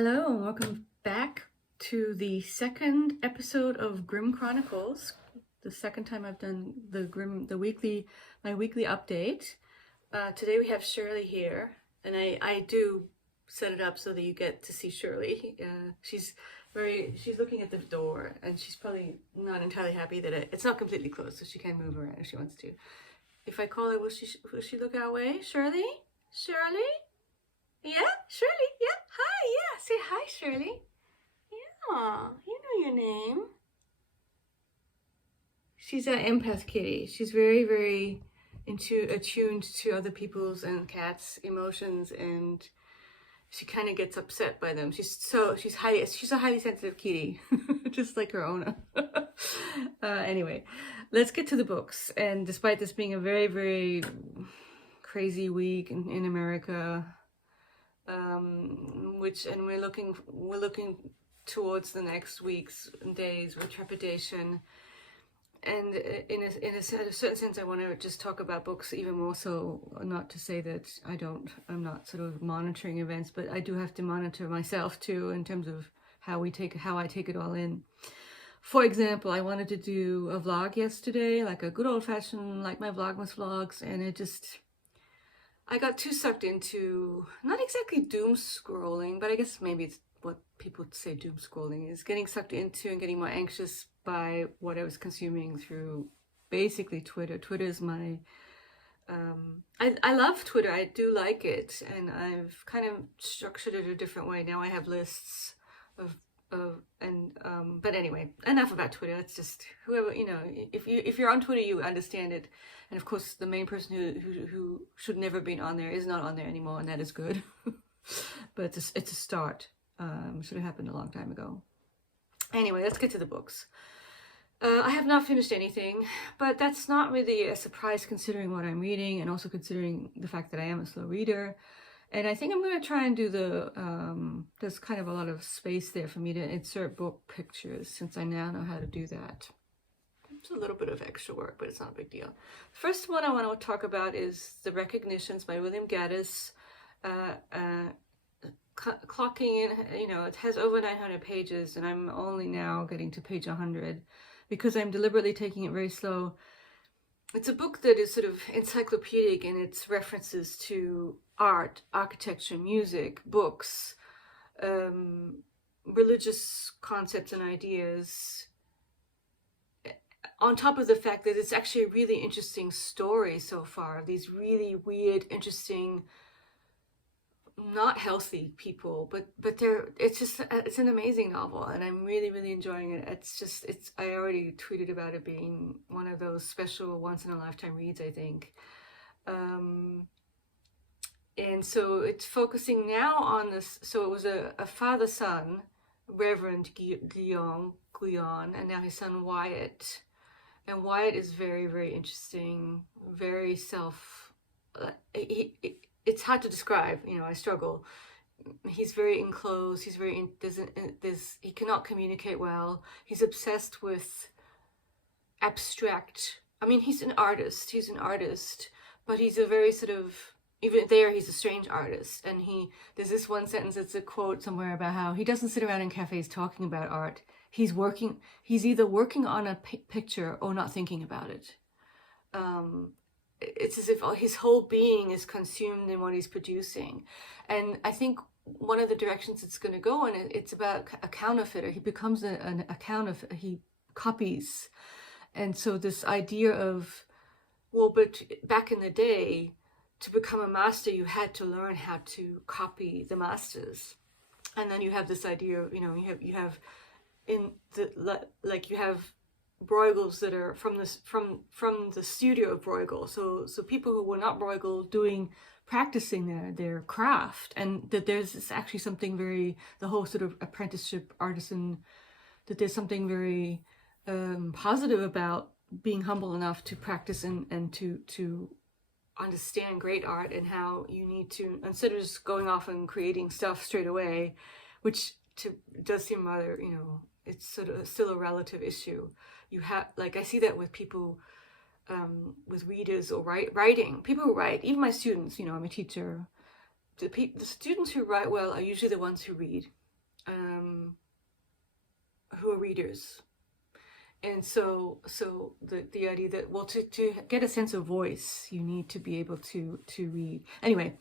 Hello and welcome back to the second episode of Grimm Chronicles. The second time I've done my weekly update. Today we have Shirley here, and I do set it up so that you get to see Shirley. She's looking at the door, and she's probably not entirely happy that it's not completely closed, so she can move around if she wants to. If I call her, will she look our way? Shirley? Shirley? Yeah, Shirley. Yeah, hi. Yeah, say hi, Shirley. Yeah, you know your name. She's an empath kitty. She's very, very attuned to other people's and cats' emotions, and she kind of gets upset by them. She's a highly sensitive kitty, just like her owner. Anyway, let's get to the books. And despite this being a very, very crazy week in America. We're looking towards the next weeks and days with trepidation, and in a certain sense I want to just talk about books even more so, not to say that I'm not sort of monitoring events, but I do have to monitor myself too in terms of how I take it all in. For example, I wanted to do a vlog yesterday, like a good old-fashioned, like my Vlogmas vlogs, and I got too sucked into, not exactly doom scrolling, but I guess maybe it's what people say doom scrolling is, getting sucked into and getting more anxious by what I was consuming through basically Twitter. Twitter is my, I love Twitter, I do like it, and I've kind of structured it a different way. Now I have lists but anyway, enough about Twitter. It's just whoever, if you're on Twitter, you understand it. And of course, the main person who should never been on there is not on there anymore, and that is good. But it's a start. Should have happened a long time ago. Anyway, let's get to the books. I have not finished anything, but that's not really a surprise considering what I'm reading, and also considering the fact that I am a slow reader. And I think I'm going to try and do there's kind of a lot of space there for me to insert book pictures, since I now know how to do that. It's a little bit of extra work, but it's not a big deal. The first one I want to talk about is The Recognitions by William Gaddis. Clocking in, it has over 900 pages, and I'm only now getting to page 100 because I'm deliberately taking it very slow. It's a book that is sort of encyclopedic in its references to art, architecture, music, books, religious concepts and ideas, on top of the fact that it's actually a really interesting story so far. These really weird, interesting, not healthy people, but it's an amazing novel, and I'm really, really enjoying it. I already tweeted about it being one of those special once in a lifetime reads, I think. And so it's focusing now on this. So it was a father-son, Reverend Guyon, and now his son Wyatt. And Wyatt is very, very interesting, very it's hard to describe, I struggle. He's very enclosed, he cannot communicate well. He's obsessed with abstract, he's an artist, but he's a very sort of, even there, he's a strange artist. And there's this one sentence, it's a quote somewhere about how he doesn't sit around in cafes talking about art. He's either working on a picture or not thinking about it. It's as if his whole being is consumed in what he's producing. And I think one of the directions it's going to go in, it's about a counterfeiter. He becomes a counterfeiter. He copies. And so this idea of, well, but back in the day, to become a master, you had to learn how to copy the masters. And then you have this idea of, you have Bruegels that are from the studio of Bruegel, so people who were not Bruegel practicing their craft, and that there's actually something the whole sort of apprenticeship artisan, that there's something very positive about being humble enough to practice and to understand great art, and how you need to, instead of just going off and creating stuff straight away, which does seem rather, it's sort of still a relative issue. You have, I see that with people, with readers or writing. People who write, even my students, I'm a teacher. The students who write well are usually the ones who read. who are readers. And so the idea that, well, to get a sense of voice, you need to be able to read. Anyway,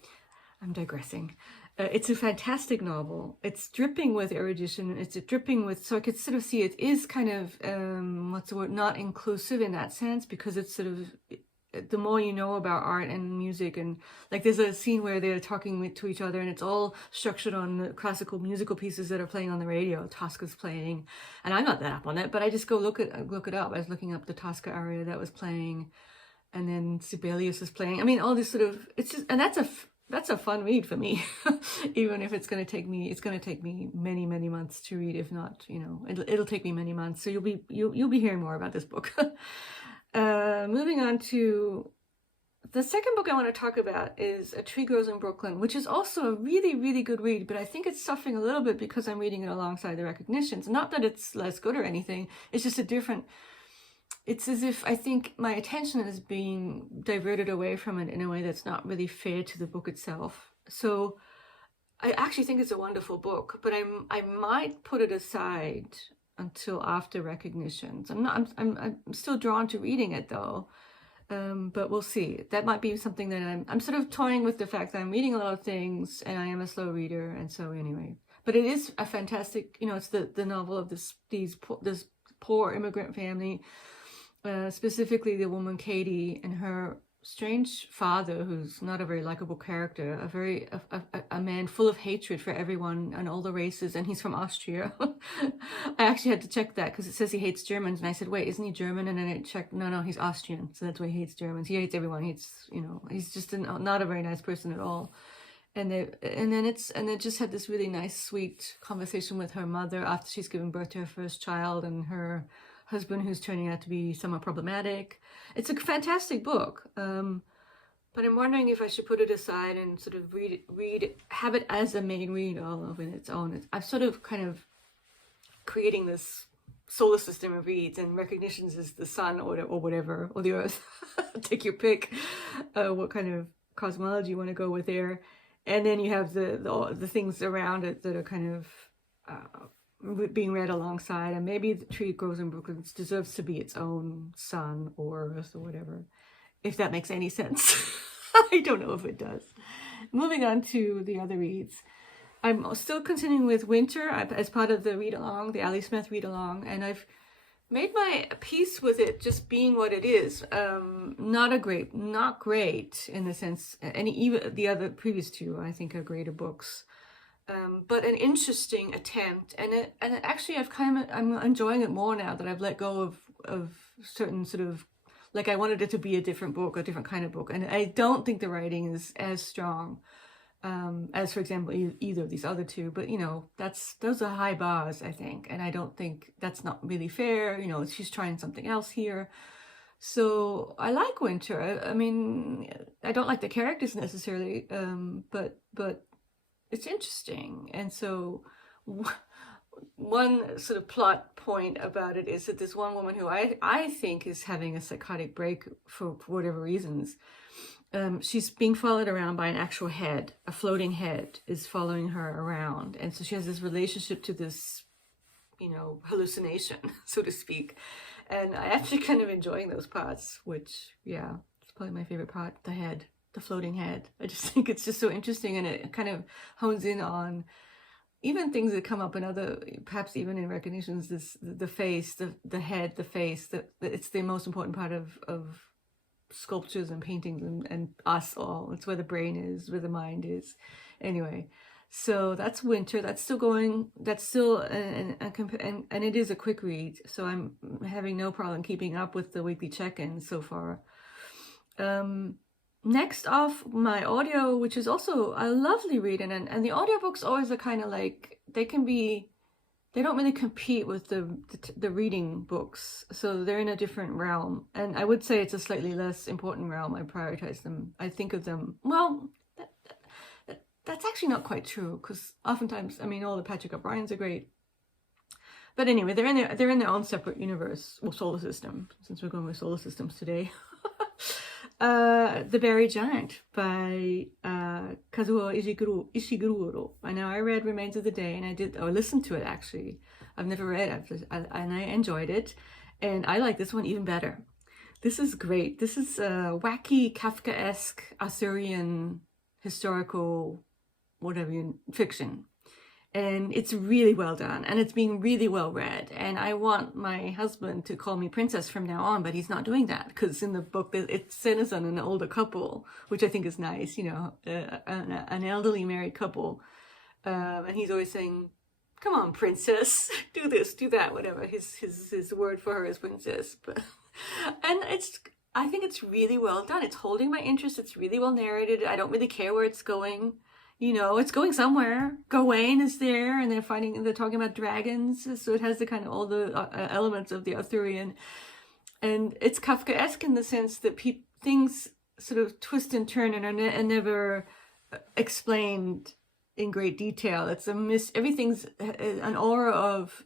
I'm digressing. It's a fantastic novel. It's dripping with erudition. It's dripping with, so I could sort of see it is kind of, what's the word, not inclusive in that sense, because it's sort of, the more you know about art and music, and like there's a scene where they're talking to each other and it's all structured on the classical musical pieces that are playing on the radio. Tosca's playing, and I'm not that up on it, but I just go look it up. I was looking up the Tosca aria that was playing, and then Sibelius is playing. I mean, all this sort of, it's just, and that's a fun read for me, even if it's going to take me many, many months to read. If not, you know, it'll take me many months. So you'll be hearing more about this book. Moving on to the second book I want to talk about is A Tree Grows in Brooklyn, which is also a really, really good read, but I think it's suffering a little bit because I'm reading it alongside the Recognitions. Not that it's less good or anything, it's just a different, it's as if I think my attention is being diverted away from it in a way that's not really fair to the book itself. So I actually think it's a wonderful book, but I might put it aside until after Recognitions. I'm still drawn to reading it though, but we'll see. That might be something that I'm sort of toying with the fact that I'm reading a lot of things and I am a slow reader, and so anyway. But it is a fantastic, you know, it's the novel of this poor immigrant family, specifically the woman Katie and her strange father, who's not a very likable character, a man full of hatred for everyone and all the races, and he's from Austria. I actually had to check that because it says he hates Germans, and I said, wait, isn't he German? And then I checked, no, he's Austrian, so that's why he hates Germans. He hates everyone. He's just not a very nice person at all. And they just had this really nice, sweet conversation with her mother after she's given birth to her first child, and her husband who's turning out to be somewhat problematic. It's a fantastic book, but I'm wondering if I should put it aside and sort of have it as a main read all of in its own. I'm sort of kind of creating this solar system of reads, and Recognitions is the sun or whatever, or the earth. Take your pick, what kind of cosmology you want to go with there. And then you have the things around it that are kind of being read alongside, and maybe The Tree Grows in Brooklyn deserves to be its own sun or earth or whatever, if that makes any sense. I don't know if it does. Moving on to the other reads, I'm still continuing with Winter as part of the read along, the Ali Smith read along, and I've made my peace with it just being what it is. Not great in the sense, and even the other previous two I think are greater books. But an interesting attempt, and actually I'm enjoying it more now that I've let go of certain sort of, like I wanted it to be a different book, a different kind of book, and I don't think the writing is as strong as, for example, either of these other two. But you know, those are high bars, I think, and I don't think that's not really fair. You know, she's trying something else here. So I like Winter. I mean, I don't like the characters necessarily, but it's interesting. And so one sort of plot point about it is that this one woman who I think is having a psychotic break for whatever reasons, she's being followed around by an actual head. A floating head is following her around, and so she has this relationship to this, you know, hallucination, so to speak. And I actually kind of enjoying those parts, which, yeah, it's probably my favorite part, the head. The floating head. I just think it's just so interesting, and it kind of hones in on even things that come up in other, perhaps even in Recognitions, the face, the head, the face, it's the most important part of sculptures and paintings and us all. It's where the brain is, where the mind is. Anyway, so that's Winter. That's still going. That's still, and it is a quick read, so I'm having no problem keeping up with the weekly check-ins so far. Next off, my audio, which is also a lovely read, and the audiobooks always are kind of like, they don't really compete with the reading books, so they're in a different realm, and I would say it's a slightly less important realm. I prioritize them. I think of them, well, that's actually not quite true, because oftentimes, I mean, all the Patrick O'Briens are great, but anyway, they're in their own separate universe, or solar system, since we're going with solar systems today. The Berry Giant by Kazuo Ishiguro. I know I read Remains of the Day, and I listened to it actually. I've never read it, and I enjoyed it, and I like this one even better. This is great. This is wacky, Kafkaesque, Arthurian, historical, whatever, fiction. And it's really well done, and it's being really well read. And I want my husband to call me princess from now on, but he's not doing that, because in the book it centers on an older couple, which I think is nice, an elderly married couple. And he's always saying, come on, princess, do this, do that, whatever. His word for her is princess. But and I think it's really well done. It's holding my interest. It's really well narrated. I don't really care where it's going. It's going somewhere. Gawain is there, and they're talking about dragons, so it has the kind of all the elements of the Arthurian, and it's Kafkaesque in the sense that things sort of twist and turn and are never explained in great detail. It's everything's an aura of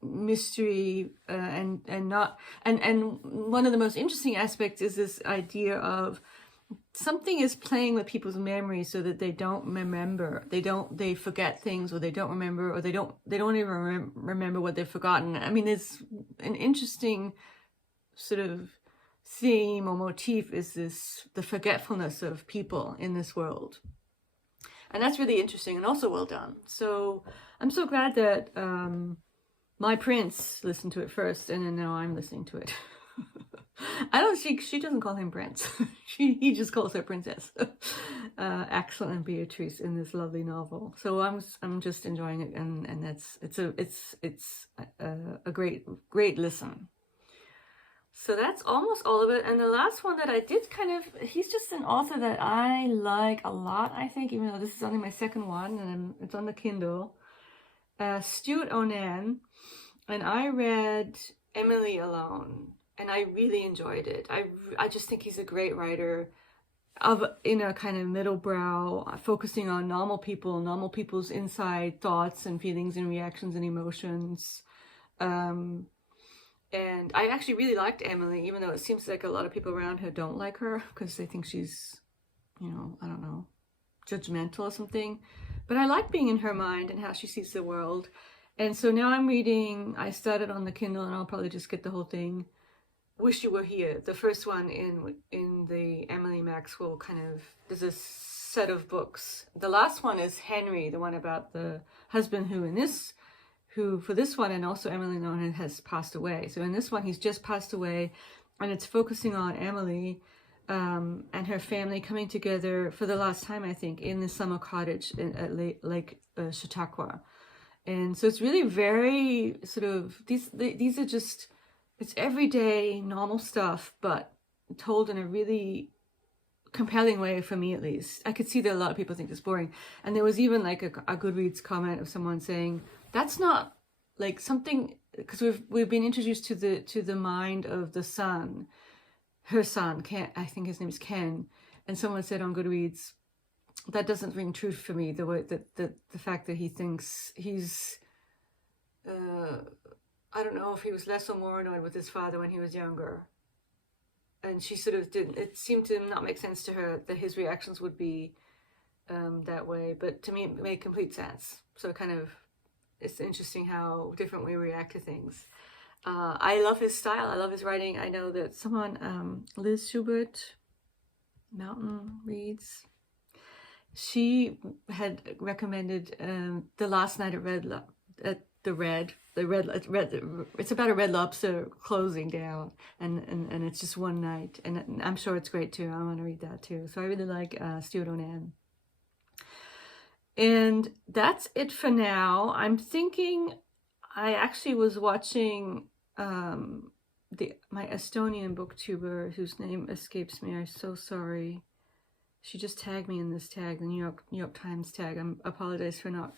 mystery, and one of the most interesting aspects is this idea of something is playing with people's memories so that they don't remember. They forget things, or they don't remember, or they don't even remember what they've forgotten. I mean, it's an interesting sort of theme or motif, is the forgetfulness of people in this world. And that's really interesting and also well done. So I'm so glad that my prince listened to it first, and then now I'm listening to it. She doesn't call him prince. He just calls her princess. Axel and Beatrice in this lovely novel. So I'm just enjoying it, and it's a great listen. So that's almost all of it. And the last one that I did he's just an author that I like a lot, I think, even though this is only my second one, and it's on the Kindle. Stewart Onan, and I read Emily Alone. And I really enjoyed it. I just think he's a great writer in a kind of middle brow, focusing on normal people's inside thoughts and feelings and reactions and emotions. And I actually really liked Emily, even though it seems like a lot of people around her don't like her because they think she's, I don't know, judgmental or something. But I like being in her mind and how she sees the world. And so now I started on the Kindle, and I'll probably just get the whole thing. Wish You Were Here, the first one in the Emily Maxwell there's a set of books. The last one is Henry, the one about the husband who for this one, and also Emily Alone, has passed away. So in this one, he's just passed away, and it's focusing on Emily and her family coming together for the last time, I think, in the summer cottage at Lake Chautauqua. And so it's really very sort of, these are just, it's everyday normal stuff, but told in a really compelling way, for me at least. I could see that a lot of people think it's boring. And there was even like a Goodreads comment of someone saying, that's not like something, because we've been introduced to the mind of the son, her son, Ken, I think his name is Ken. And someone said on Goodreads, that doesn't ring true for me, the way that the fact that he thinks he's I don't know if he was less or more annoyed with his father when he was younger. And she sort of didn't, it seemed to not make sense to her that his reactions would be that way. But to me, it made complete sense. So it's interesting how different we react to things. I love his style. I love his writing. I know that someone, Liz Schubert, Mountain Reads, she had recommended The Last Night at the Red. It's about a Red Lobster closing down, and it's just one night, and I'm sure it's great too. I want to read that too. So I really like Stewart Onan. And that's it for now. I'm thinking, I actually was watching my Estonian booktuber, whose name escapes me. I'm so sorry. She just tagged me in this tag, the New York Times tag. I apologize for not.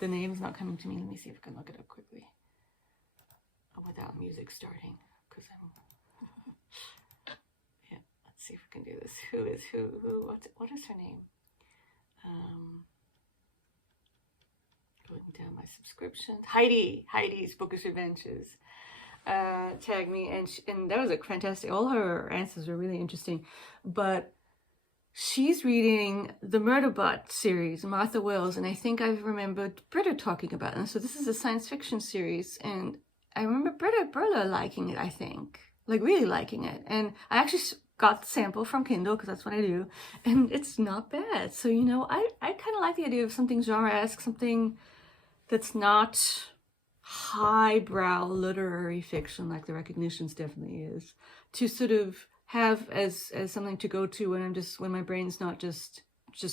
The name's not coming to me. Let me see if I can look it up quickly without music starting, because I'm yeah, let's see if we can do this. What is her name? Going down my subscriptions. Heidi's Bookish Adventures. tagged me, and that was a fantastic. All her answers were really interesting, but she's reading the Murderbot series, Martha Wells, and I think I've remembered Britta talking about it. And so this is a science fiction series, and I remember Britta liking it, I think, like really liking it. And I actually got the sample from Kindle, because that's what I do, and it's not bad. So, you know, I kind of like the idea of something genre-esque, something that's not highbrow literary fiction like The Recognitions definitely is, to sort of have as something to go to when my brain's not just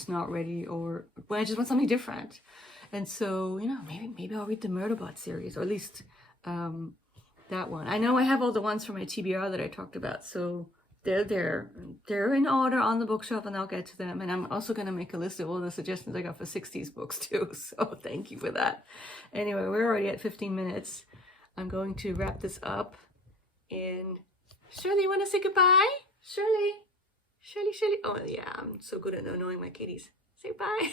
not ready, or when I just want something different. And so, you know, maybe I'll read the Murderbot series, or at least that one. I know I have all the ones from my TBR that I talked about, so they're in order on the bookshelf, and I'll get to them. And I'm also going to make a list of all the suggestions I got for 60s books too, so thank you for that. Anyway, we're already at 15 minutes. I'm going to wrap this up in... Shirley, you want to say goodbye? Shirley. Oh yeah, I'm so good at annoying my kitties. Say bye.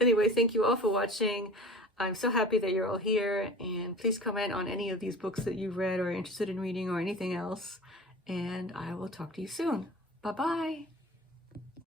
Anyway, thank you all for watching. I'm so happy that you're all here, and please comment on any of these books that you've read or are interested in reading, or anything else. And I will talk to you soon. Bye-bye.